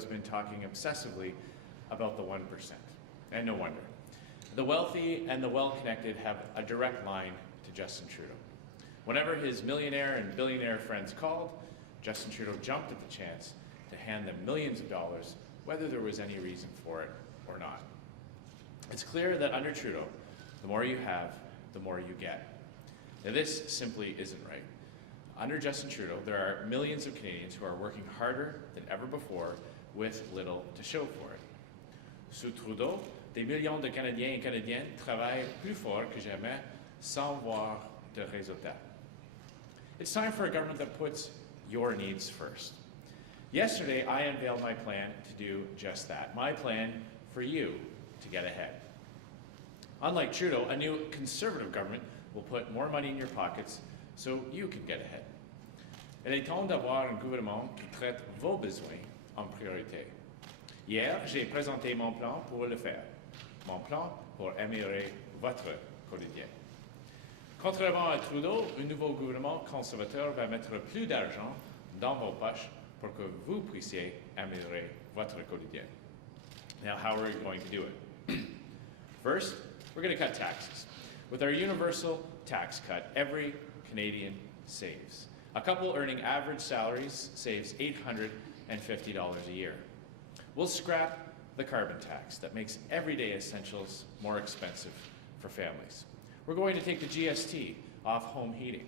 has been talking obsessively about the 1%. And no wonder. The wealthy and the well-connected have a direct line to Justin Trudeau. Whenever his millionaire and billionaire friends called, Justin Trudeau jumped at the chance to hand them millions of dollars, whether there was any reason for it or not. It's clear that under Trudeau, the more you have, the more you get. Now this simply isn't right. Under Justin Trudeau, there are millions of Canadians who are working harder than ever before with little to show for it. Sous Trudeau, des millions de Canadiens et Canadiennes travaillent plus fort que jamais sans voir de résultats. It's time for a government that puts your needs first. Yesterday, I unveiled my plan to do just that. My plan for you to get ahead. Unlike Trudeau, a new Conservative government will put more money in your pockets so you can get ahead. Il est temps d'avoir un gouvernement qui traite vos besoins en priorité. Hier, j'ai présenté mon plan pour le faire. Mon plan pour améliorer votre quotidien. Contrairement à Trudeau, un nouveau gouvernement conservateur va mettre plus d'argent dans vos poches pour que vous puissiez améliorer votre quotidien. Now, how are we going to do it? First, we're going to cut taxes. With our universal tax cut, every Canadian saves. A couple earning average salaries saves $850 a year. We'll scrap the carbon tax that makes everyday essentials more expensive for families. We're going to take the GST off home heating.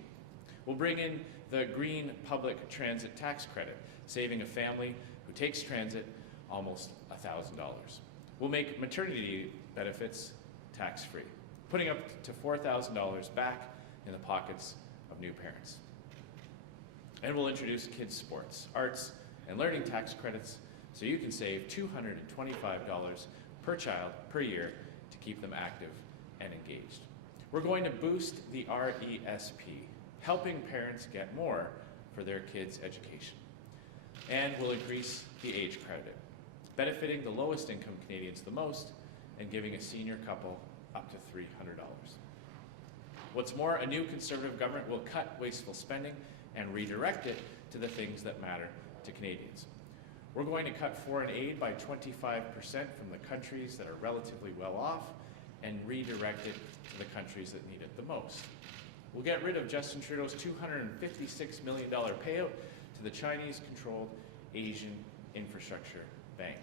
We'll bring in the green public transit tax credit, saving a family who takes transit almost $1,000. We'll make maternity benefits tax-free, putting up to $4,000 back in the pockets of new parents. And we'll introduce kids' sports, arts, and learning tax credits so you can save $225 per child per year to keep them active and engaged. We're going to boost the RESP, helping parents get more for their kids' education. And we'll increase the age credit, benefiting the lowest income Canadians the most and giving a senior couple up to $300. What's more, a new Conservative government will cut wasteful spending and redirect it to the things that matter to Canadians. We're going to cut foreign aid by 25% from the countries that are relatively well off and redirect it to the countries that need it the most. We'll get rid of Justin Trudeau's $256 million payout to the Chinese-controlled Asian Infrastructure Bank.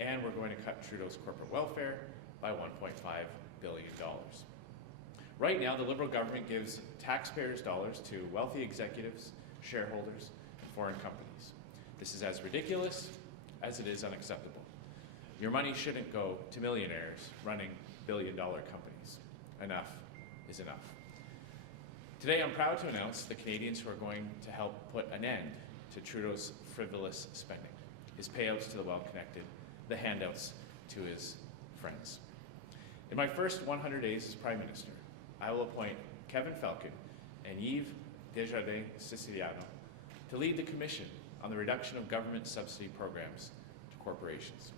And we're going to cut Trudeau's corporate welfare by $1.5 billion. Right now, the Liberal government gives taxpayers' dollars to wealthy executives, shareholders, and foreign companies. This is as ridiculous as it is unacceptable. Your money shouldn't go to millionaires running billion-dollar companies. Enough is enough. Today, I'm proud to announce the Canadians who are going to help put an end to Trudeau's frivolous spending, his payouts to the well-connected, the handouts to his friends. In my first 100 days as Prime Minister, I will appoint Kevin Falcon and Yves Desjardins-Siciliano to lead the Commission on the reduction of government subsidy programs to corporations.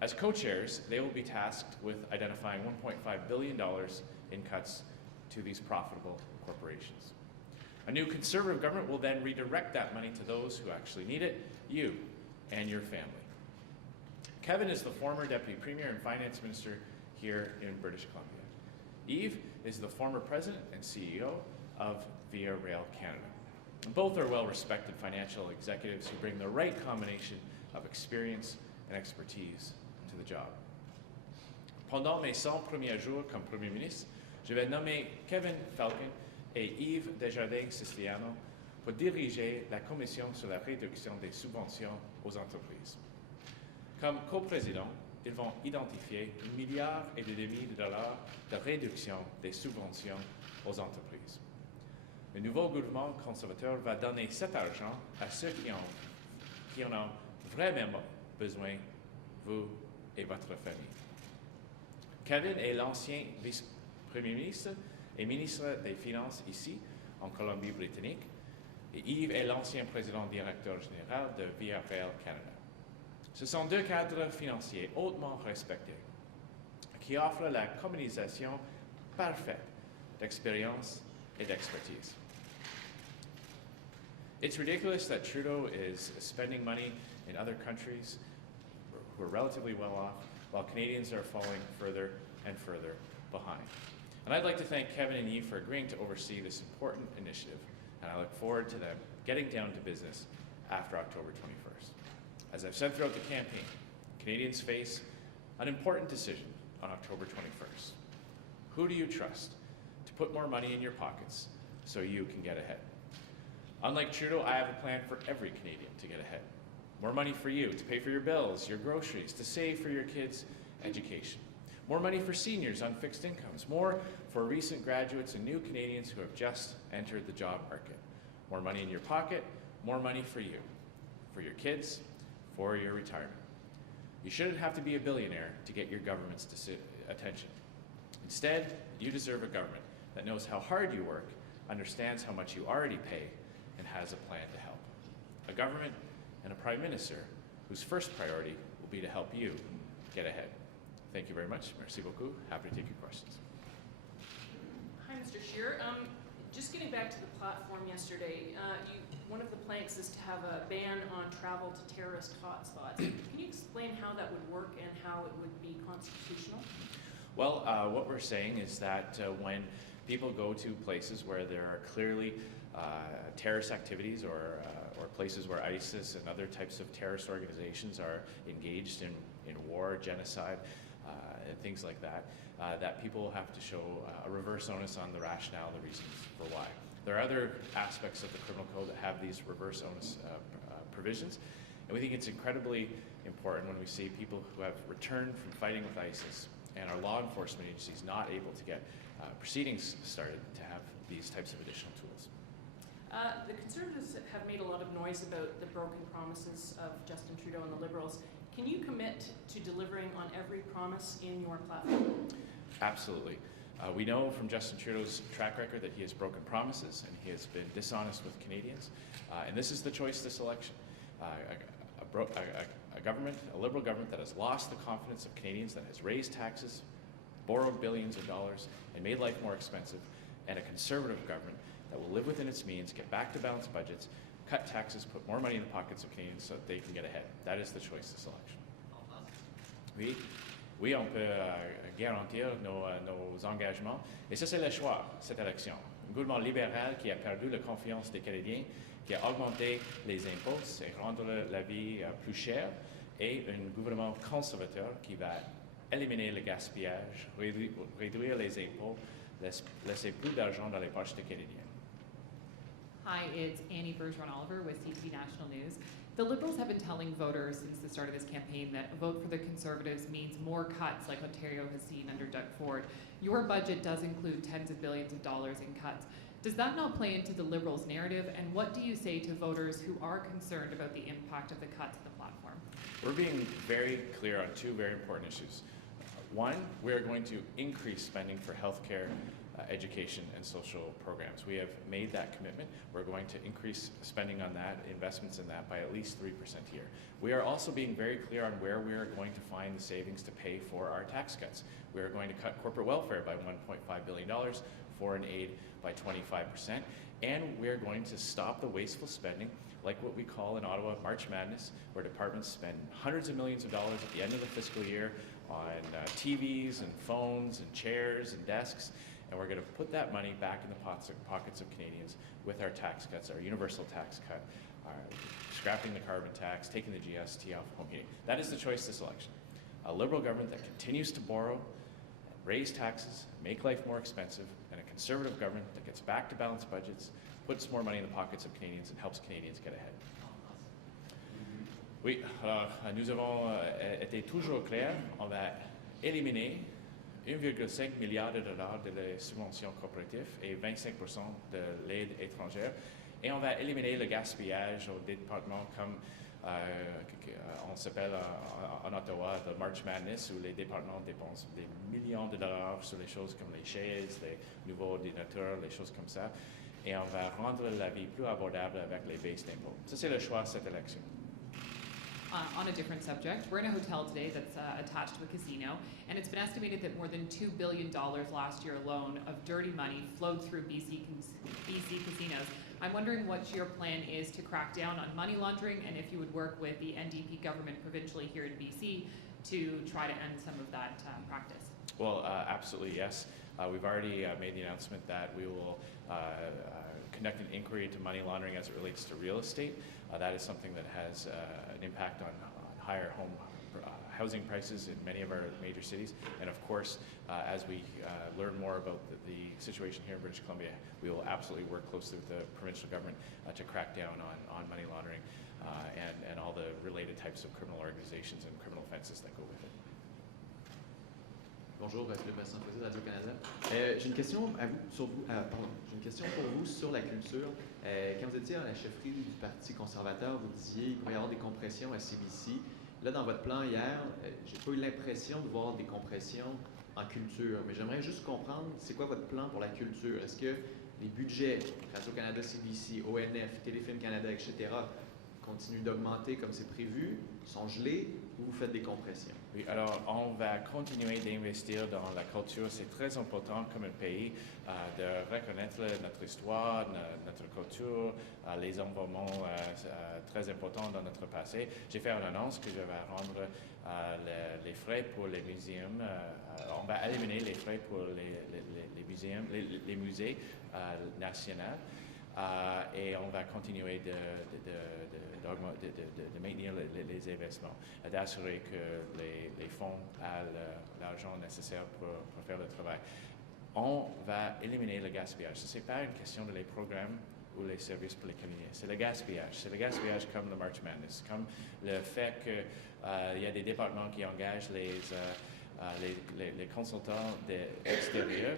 As co-chairs, they will be tasked with identifying $1.5 billion in cuts to these profitable corporations. A new Conservative government will then redirect that money to those who actually need it, you and your family. Kevin is the former Deputy Premier and Finance Minister here in British Columbia. Yves is the former President and CEO of Via Rail Canada. Both are well-respected financial executives who bring the right combination of experience and expertise to the job. Pendant mes 100 premiers jours comme Premier ministre, je vais nommer Kevin Falcon et Yves Desjardins-Siciliano pour diriger la Commission sur la réduction des subventions aux entreprises. Comme coprésidents, ils vont identifier milliards et des demi de dollars de réduction des subventions aux entreprises. Le nouveau gouvernement conservateur va donner cet argent à ceux qui en ont vraiment besoin, vous et votre famille. Kevin est l'ancien vice-premier ministre et ministre des Finances ici, en Colombie-Britannique, et Yves est l'ancien président directeur général de Via Rail Canada. Ce sont deux cadres financiers hautement respectés qui offrent la combinaison parfaite d'expérience et d'expertise. It's ridiculous that Trudeau is spending money in other countries who are relatively well off, while Canadians are falling further and further behind. And I'd like to thank Kevin and Eve for agreeing to oversee this important initiative, and I look forward to them getting down to business after October 21st. As I've said throughout the campaign, Canadians face an important decision on October 21st. Who do you trust to put more money in your pockets so you can get ahead? Unlike Trudeau, I have a plan for every Canadian to get ahead. More money for you to pay for your bills, your groceries, to save for your kids' education. More money for seniors on fixed incomes. More for recent graduates and new Canadians who have just entered the job market. More money in your pocket, more money for you, for your kids, for your retirement. You shouldn't have to be a billionaire to get your government's attention. Instead, you deserve a government that knows how hard you work, understands how much you already pay, and has a plan to help. A government and a Prime Minister whose first priority will be to help you get ahead. Thank you very much. Merci beaucoup. Happy to take your questions. Hi, Mr. Scheer. Just getting back to the platform yesterday, one of the planks is to have a ban on travel to terrorist hotspots. Can you explain how that would work and how it would be constitutional? Well, what we're saying is that when people go to places where there are clearly terrorist activities or places where ISIS and other types of terrorist organizations are engaged in war, genocide, and things like that, that people will have to show a reverse onus on the rationale and the reasons for why. There are other aspects of the criminal code that have these reverse onus provisions, and we think it's incredibly important when we see people who have returned from fighting with ISIS and our law enforcement agencies not able to get proceedings started to have these types of additional tools. The Conservatives have made a lot of noise about the broken promises of Justin Trudeau and the Liberals. Can you commit to delivering on every promise in your platform? Absolutely. We know from Justin Trudeau's track record that he has broken promises and he has been dishonest with Canadians. And this is the choice this election. A government, a Liberal government that has lost the confidence of Canadians, that has raised taxes, borrowed billions of dollars, and made life more expensive, and a Conservative government that will live within its means, get back to balanced budgets, cut taxes, put more money in the pockets of Canadians so that they can get ahead. That is the choice this election. Oui, on peut garantir nos engagements. Et ça, c'est le choix, cette élection. Un gouvernement libéral qui a perdu la confiance des Canadiens, qui a augmenté les impôts et rendre la vie plus chère, et un gouvernement conservateur qui va éliminer le gaspillage, réduire les impôts, laisser plus d'argent dans les poches des Canadiens. Hi, it's Annie Bergeron-Oliver with CBC National News. The Liberals have been telling voters since the start of this campaign that a vote for the Conservatives means more cuts like Ontario has seen under Doug Ford. Your budget does include tens of billions of dollars in cuts. Does that not play into the Liberals' narrative, and what do you say to voters who are concerned about the impact of the cuts in the platform? We're being very clear on two very important issues. One, we are going to increase spending for healthcare, education, and social programs. We have made that commitment. We're going to increase spending on that, investments in that, by at least 3% a year. We are also being very clear on where we are going to find the savings to pay for our tax cuts. We are going to cut corporate welfare by $1.5 billion, foreign aid by 25%, and we are going to stop the wasteful spending, like what we call in Ottawa March Madness, where departments spend hundreds of millions of dollars at the end of the fiscal year on TVs and phones and chairs and desks. And we're going to put that money back in the pockets of Canadians with our tax cuts, our universal tax cut, scrapping the carbon tax, taking the GST off home heating. That is the choice this election. A Liberal government that continues to borrow, raise taxes, make life more expensive, and a Conservative government that gets back to balanced budgets, puts more money in the pockets of Canadians, and helps Canadians get ahead. Oui, alors nous avons été toujours clairs. On va éliminer 1,5 milliard de dollars de les subventions corporatives et 25% de l'aide étrangère. Et on va éliminer le gaspillage au département comme on s'appelle en Ottawa the March Madness, où les départements dépensent des millions de dollars sur les choses comme les chaises, les nouveaux ordinateurs, les choses comme ça. Et on va rendre la vie plus abordable avec les baisses d'impôts. Ça, c'est le choix de cette élection. On a different subject, we're in a hotel today that's attached to a casino, and it's been estimated that more than $2 billion last year alone of dirty money flowed through BC casinos. I'm wondering what your plan is to crack down on money laundering, and if you would work with the NDP government provincially here in BC to try to end some of that practice. Well, absolutely, yes. We've already made the announcement that we will conduct an inquiry into money laundering as it relates to real estate. That is something that has an impact on higher housing prices in many of our major cities. And of course, as we learn more about the situation here in British Columbia, we will absolutely work closely with the provincial government to crack down on money laundering and all the related types of criminal organizations and criminal offenses that go with it. Bonjour, le président de Radio-Canada. J'ai une question à vous, j'ai une question pour vous sur la culture. Quand vous étiez à la chefferie du Parti conservateur, vous disiez qu'il pourrait y avoir des compressions à CBC. Là, dans votre plan hier, j'ai pas eu l'impression de voir des compressions en culture, mais j'aimerais juste comprendre, c'est quoi votre plan pour la culture? Est-ce que les budgets, Radio-Canada, CBC, ONF, Téléfilm Canada, etc., continuent d'augmenter comme c'est prévu, sont gelés, ou vous faites des compressions? Oui, alors on va continuer d'investir dans la culture. C'est très important comme un pays de reconnaître notre histoire, notre culture, les environnements très importants dans notre passé. J'ai fait une annonce que je vais rendre les frais pour les musées. On va éliminer les frais pour les musées nationaux. Et on va continuer de maintenir les investissements, d'assurer que les fonds aient l'argent nécessaire pour faire le travail. On va éliminer le gaspillage. Ce n'est pas une question de les programmes ou les services pour les Canadiens. C'est le gaspillage. C'est le gaspillage comme le March Madness, comme le fait qu'il y a des départements qui engagent les consultants extérieurs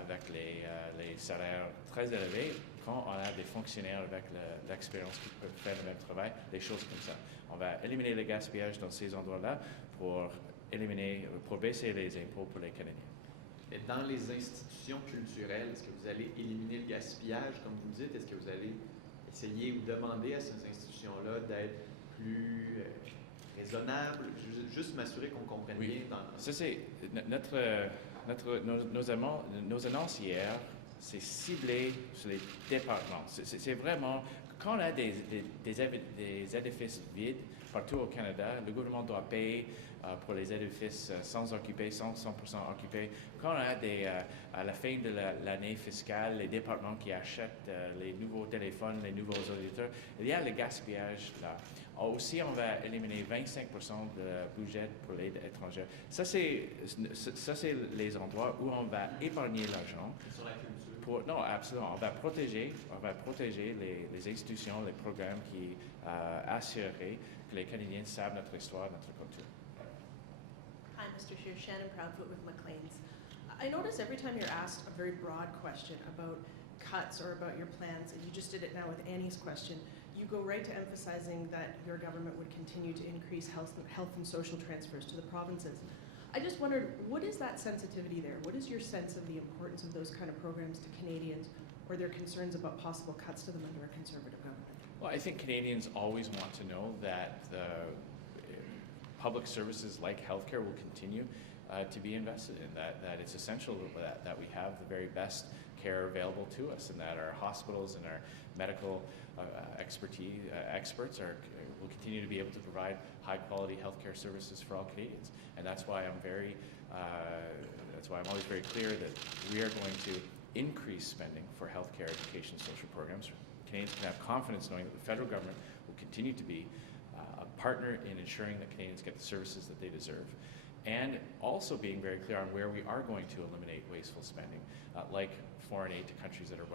avec les salaires très élevés, quand on a des fonctionnaires avec l'expérience qui peuvent faire le même travail, des choses comme ça. On va éliminer le gaspillage dans ces endroits-là pour baisser les impôts pour les Canadiens. Et dans les institutions culturelles, est-ce que vous allez éliminer le gaspillage, comme vous dites? Est-ce que vous allez essayer ou demander à ces institutions-là d'être plus raisonnables? Juste m'assurer qu'on comprenne bien. Ça, c'est nos annonces hier, c'est ciblé sur les départements. C'est vraiment, quand on a des édifices vides partout au Canada, le gouvernement doit payer pour les édifices sans occuper, 100% occupés. Quand on a à la fin de l'année fiscale, les départements qui achètent les nouveaux téléphones, les nouveaux auditeurs, il y a le gaspillage là. Aussi, on va éliminer 25% de budget pour l'aide étrangère. Ça, c'est les endroits où on va épargner l'argent. Sur la culture. Non, absolument. On va protéger les institutions, les programmes qui assureraient que les Canadiens savent notre histoire, notre culture. Hi, Mr. Scheer, Shannon Proudfoot with Maclean's. I notice every time you're asked a very broad question about cuts or about your plans, and you just did it now with Annie's question, you go right to emphasizing that your government would continue to increase health and social transfers to the provinces. I just wondered, what is that sensitivity there? What is your sense of the importance of those kind of programs to Canadians, or their concerns about possible cuts to them under a Conservative government? Well, I think Canadians always want to know that the public services like healthcare will continue to be invested in, that it's essential that we have the very best care available to us, and that our hospitals and our medical experts will continue to be able to provide high-quality healthcare services for all Canadians. And that's why I'm always very clear that we are going to increase spending for healthcare, education, social programs. Canadians can have confidence knowing that the federal government will continue to be a partner in ensuring that Canadians get the services that they deserve, and also being very clear on where we are going to eliminate wasteful spending, like foreign aid to countries that are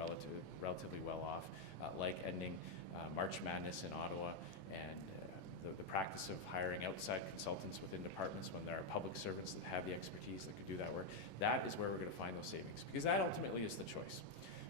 relatively well off, like ending March Madness in Ottawa, and the practice of hiring outside consultants within departments when there are public servants that have the expertise that could do that work. That is where we're going to find those savings, because that ultimately is the choice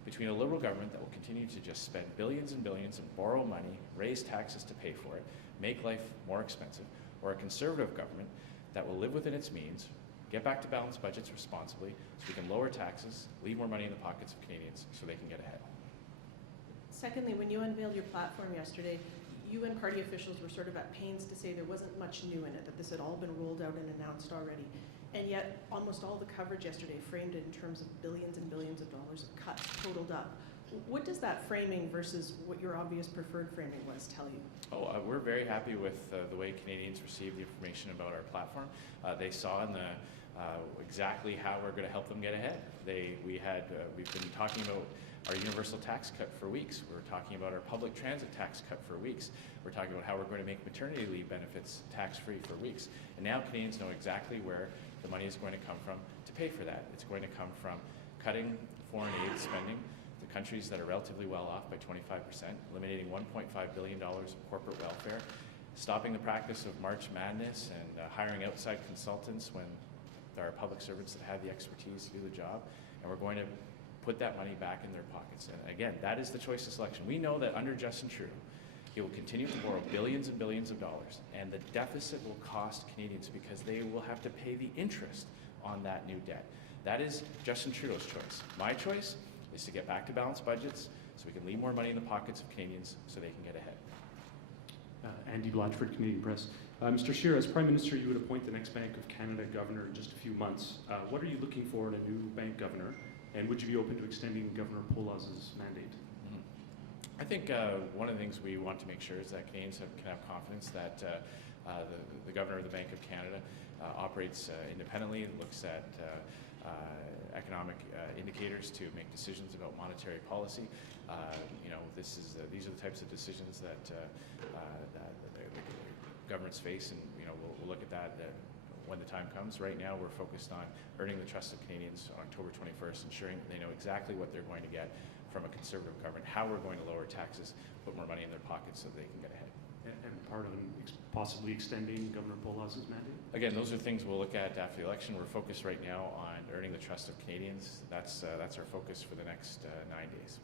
between a Liberal government that will continue to just spend billions and billions and borrow money, raise taxes to pay for it, make life more expensive, or a Conservative government that will live within its means, get back to balanced budgets responsibly, so we can lower taxes, leave more money in the pockets of Canadians so they can get ahead. Secondly, when you unveiled your platform yesterday, you and party officials were sort of at pains to say there wasn't much new in it, that this had all been rolled out and announced already. And yet, almost all the coverage yesterday framed it in terms of billions and billions of dollars of cuts totaled up What does that framing versus what your obvious preferred framing was tell you? We're very happy with the way Canadians received the information about our platform. They saw in the exactly how we're going to help them get ahead. We've been talking about our universal tax cut for weeks. We're talking about our public transit tax cut for weeks. We're talking about how we're going to make maternity leave benefits tax-free for weeks. And now Canadians know exactly where the money is going to come from to pay for that. It's going to come from cutting foreign aid spending to countries that are relatively well off by 25%, eliminating $1.5 billion of corporate welfare, stopping the practice of March Madness and hiring outside consultants when there are public servants that have the expertise to do the job. And we're going to put that money back in their pockets. And again, that is the choice of selection. We know that under Justin Trudeau, he will continue to borrow billions and billions of dollars, and the deficit will cost Canadians because they will have to pay the interest on that new debt. That is Justin Trudeau's choice. My choice is to get back to balanced budgets so we can leave more money in the pockets of Canadians so they can get ahead. Andy Blatchford, Canadian Press. Mr. Scheer, as Prime Minister, you would appoint the next Bank of Canada governor in just a few months. What are you looking for in a new bank governor, and would you be open to extending Governor Polaz's mandate? I think one of the things we want to make sure is that Canadians can have confidence that the Governor of the Bank of Canada operates independently, looks at economic indicators to make decisions about monetary policy. These are the types of decisions that the governments face, and we'll look at that when the time comes. Right now, we're focused on earning the trust of Canadians on October 21st, ensuring that they know exactly what they're going to get from a Conservative government, how we're going to lower taxes, put more money in their pockets so they can get ahead. And part of possibly extending Governor Polaz's mandate? Again, those are things we'll look at after the election. We're focused right now on earning the trust of Canadians. That's our focus for the next 9 days.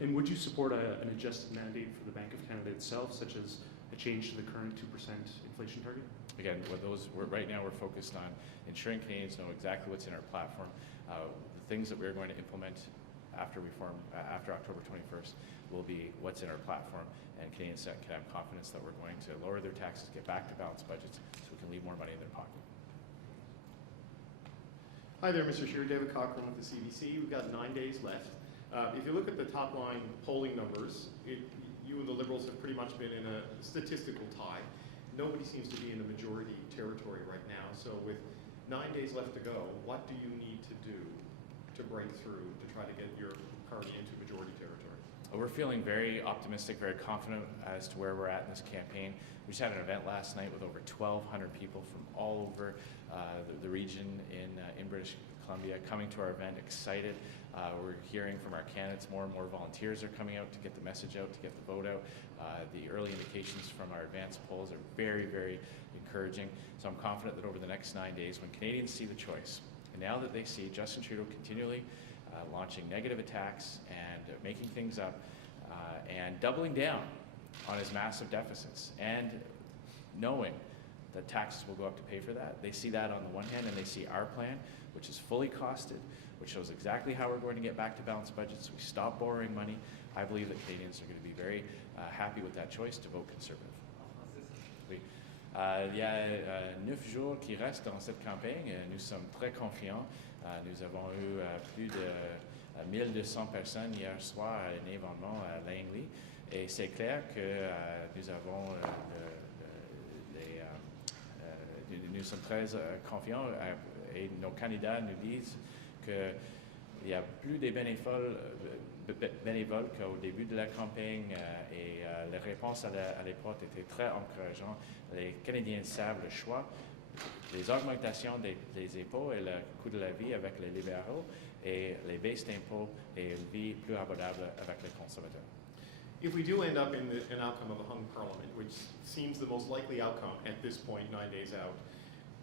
And would you support an adjusted mandate for the Bank of Canada itself, such as a change to the current 2% inflation target? Again, right now we're focused on ensuring Canadians know exactly what's in our platform. The things that we're going to implement after October 21st will be what's in our platform, and Canadians can have confidence that we're going to lower their taxes, get back to balanced budgets, so we can leave more money in their pocket. Hi there, Mr. Scheer. David Cochran with the CBC. We've got 9 days left. If you look at the top line polling numbers, you and the Liberals have pretty much been in a statistical tie. Nobody seems to be in the majority territory right now. So with 9 days left to go, what do you need to do to break through to try to get your party into majority territory? We're feeling very optimistic, very confident as to where we're at in this campaign. We just had an event last night with over 1,200 people from all over the region in British Columbia coming to our event, excited. We're hearing from our candidates, more and more volunteers are coming out to get the message out, to get the vote out. The early indications from our advanced polls are very, very encouraging. So I'm confident that over the next 9 days, when Canadians see the choice, and now that they see Justin Trudeau continually launching negative attacks and making things up and doubling down on his massive deficits and knowing that taxes will go up to pay for that. They see that on the one hand, and they see our plan, which is fully costed, which shows exactly how we're going to get back to balanced budgets. We stop borrowing money. I believe that Canadians are going to be very happy with that choice to vote Conservative. Oui. Il y a 9 jours qui restent dans cette campagne. Nous sommes très confiants. Nous avons eu plus de 1200 personnes hier soir à un événement à Langley. Et c'est clair que nous sommes très confiants et nos candidats nous disent qu'il y a plus de bénévoles qu'au début de la campagne et les réponses à l'époque étaient très encourageantes. Les Canadiens savent le choix, les augmentations des impôts et le coût de la vie avec les libéraux et les baisses d'impôts et une vie plus abordable avec les conservateurs. If we do end up in an outcome of a hung parliament, which seems the most likely outcome at this point, 9 days out,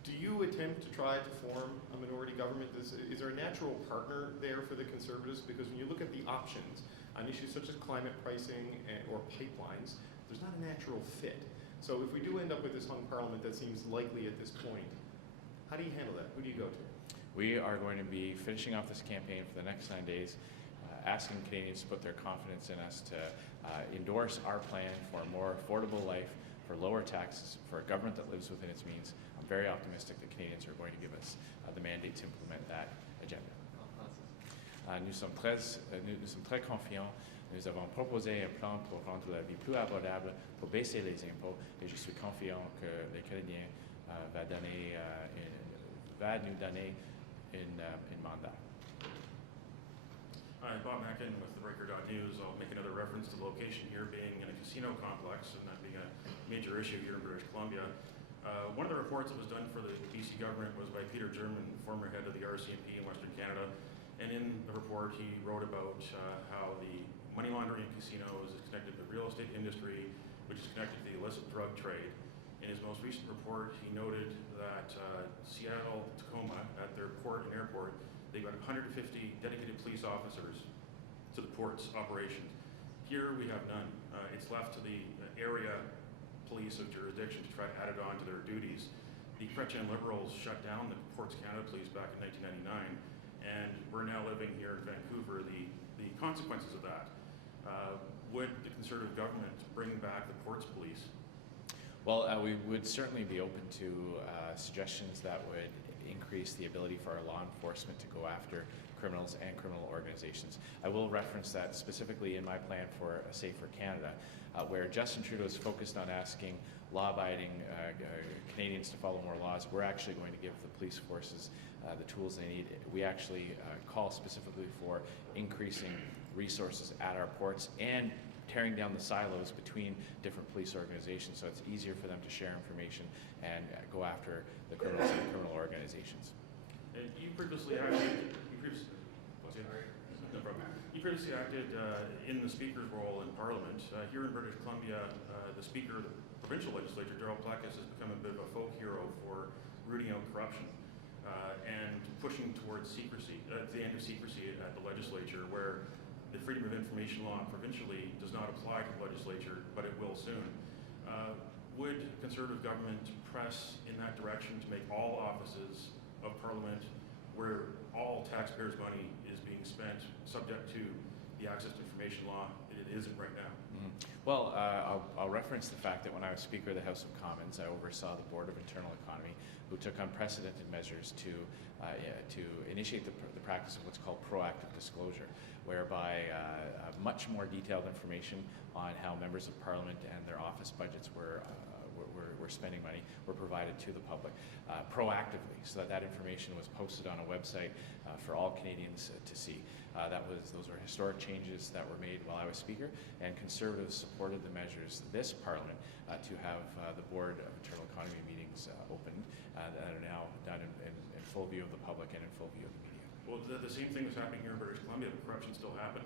do you attempt to try to form a minority government? Is there a natural partner there for the Conservatives? Because when you look at the options on issues such as climate pricing or pipelines, there's not a natural fit. So if we do end up with this hung parliament that seems likely at this point, how do you handle that? Who do you go to? We are going to be finishing off this campaign for the next 9 days, asking Canadians to put their confidence in us to endorse our plan for a more affordable life, for lower taxes, for a government that lives within its means. I'm very optimistic that Canadians are going to give us the mandate to implement that agenda. Nous sommes très confiants. Nous avons proposé un plan pour rendre la vie plus abordable, pour baisser les impôts, et je suis confiant que les Canadiens va nous donner un mandat. Hi, Bob Mackin with the Breaker.News. I'll make another reference to the location here being in a casino complex and that being a major issue here in British Columbia. One of the reports that was done for the BC government was by Peter German, former head of the RCMP in Western Canada. And in the report, he wrote about how the money laundering in casinos is connected to the real estate industry, which is connected to the illicit drug trade. In his most recent report, he noted that Seattle, Tacoma, at their port and airport, they've got 150 dedicated police officers to the port's operations. Here we have none. It's left to the area police of jurisdiction to try to add it on to their duties. The Chrétien Liberals shut down the Ports Canada Police back in 1999, and we're now living here in Vancouver the consequences of that. Would the Conservative government bring back the Ports Police? Well, we would certainly be open to suggestions that would increase the ability for our law enforcement to go after criminals and criminal organizations. I will reference that specifically in my plan for a Safer Canada, where Justin Trudeau is focused on asking law-abiding Canadians to follow more laws. We're actually going to give the police forces the tools they need. We actually call specifically for increasing resources at our ports and tearing down the silos between different police organizations so it's easier for them to share information and go after the criminals and criminal organizations. You previously acted. You previously acted in the Speaker's role in Parliament. Here in British Columbia, the Speaker of the provincial legislature, Darryl Plecas, has become a bit of a folk hero for rooting out corruption and pushing towards secrecy, the end of secrecy at the legislature, where the Freedom of Information law provincially does not apply to the legislature, but it will soon. Would Conservative government press in that direction to make all offices of Parliament where all taxpayers' money is being spent subject to the Access to Information law? It isn't right now. Mm-hmm. Well, I'll reference the fact that when I was Speaker of the House of Commons, I oversaw the Board of Internal Economy, who took unprecedented measures to initiate the practice of what's called proactive disclosure, whereby much more detailed information on how members of Parliament and their office budgets were spending money were provided to the public proactively, so that information was posted on a website for all Canadians to see. Those are historic changes that were made while I was Speaker, and Conservatives supported the measures this Parliament to have the Board of Internal Economy meetings opened that are now done in full view of the public and in full view of the media. Well, the same thing was happening here in British Columbia, but corruption still happened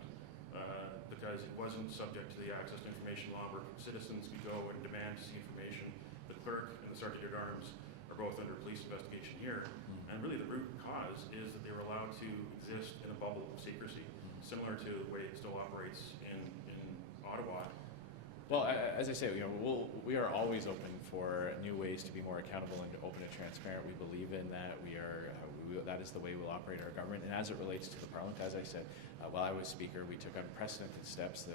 because it wasn't subject to the Access to Information law, where citizens could go and demand to see information. The clerk and the Sergeant at Arms are both under police investigation here, and really the root cause is that they were allowed to exist in a bubble of secrecy, similar to the way it still operates in Ottawa. Well, as I say, we are always open for new ways to be more accountable and open and transparent. We believe in that. That is the way we'll operate our government. And as it relates to the Parliament, as I said, while I was Speaker, we took unprecedented steps.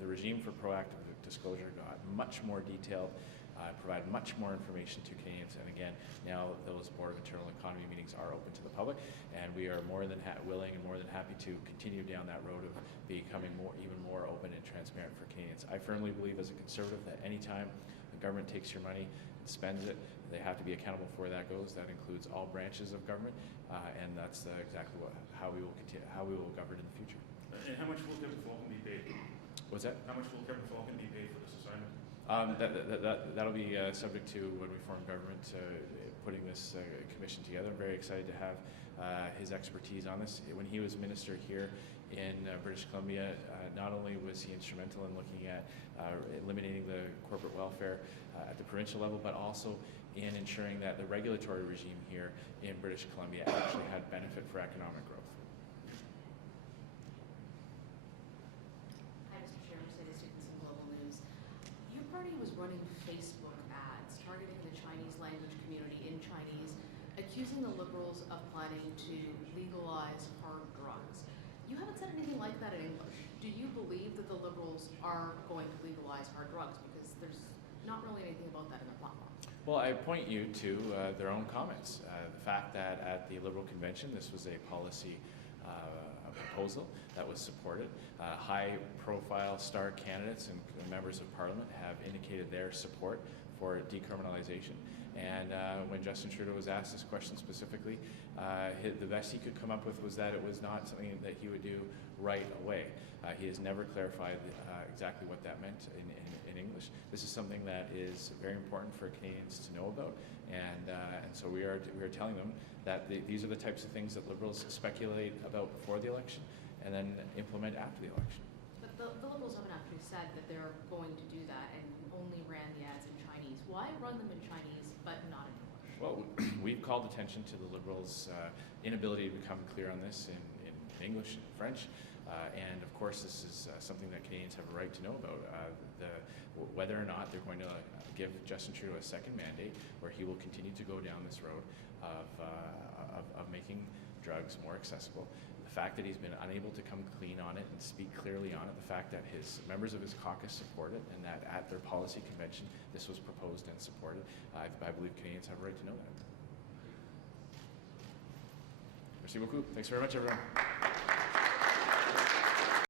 The regime for proactive disclosure got much more detailed, provide much more information to Canadians. And again, now those Board of Internal Economy meetings are open to the public, and we are more than willing and more than happy to continue down that road of becoming even more open and transparent for Canadians. I firmly believe as a Conservative that any time the government takes your money and spends it, they have to be accountable for where that goes. That includes all branches of government, and that's exactly how we will govern in the future. And how much will Kevin Falcon be paid? What's that? How much will Kevin Falcon be paid for this assignment? That'll be subject to when we form government putting this commission together. I'm very excited to have his expertise on this. When he was minister here in British Columbia, not only was he instrumental in looking at eliminating the corporate welfare at the provincial level, but also in ensuring that the regulatory regime here in British Columbia actually had benefit for economic growth. Hi, Mr. Scheer, Mercedes Dickinson, Global News. Your party was running Facebook ads targeting the Chinese language community in Chinese, accusing the Liberals of planning to legalize hard drugs. You haven't said anything like that in English. Do you believe that the Liberals are going to legalize hard drugs? Because there's not really anything about that in the platform. Well, I point you to their own comments. The fact that at the Liberal convention, this was a policy proposal that was supported. High-profile star candidates and members of Parliament have indicated their support for decriminalization. And when Justin Trudeau was asked this question specifically, the best he could come up with was that it was not something that he would do right away. He has never clarified exactly what that meant in English. This is something that is very important for Canadians to know about, and so we are telling them that these are the types of things that Liberals speculate about before the election and then implement after the election. But the Liberals haven't actually said that they're going to do that and only ran the ads in Chinese. Why run them in Chinese but not in English? Well, we've called attention to the Liberals' inability to become clear on this in English and French. And of course, this is something that Canadians have a right to know about. Whether or not they're going to give Justin Trudeau a second mandate where he will continue to go down this road of making drugs more accessible. The fact that he's been unable to come clean on it and speak clearly on it, the fact that his members of his caucus support it, and that at their policy convention this was proposed and supported, I believe Canadians have a right to know that. Merci beaucoup. Thanks very much, everyone.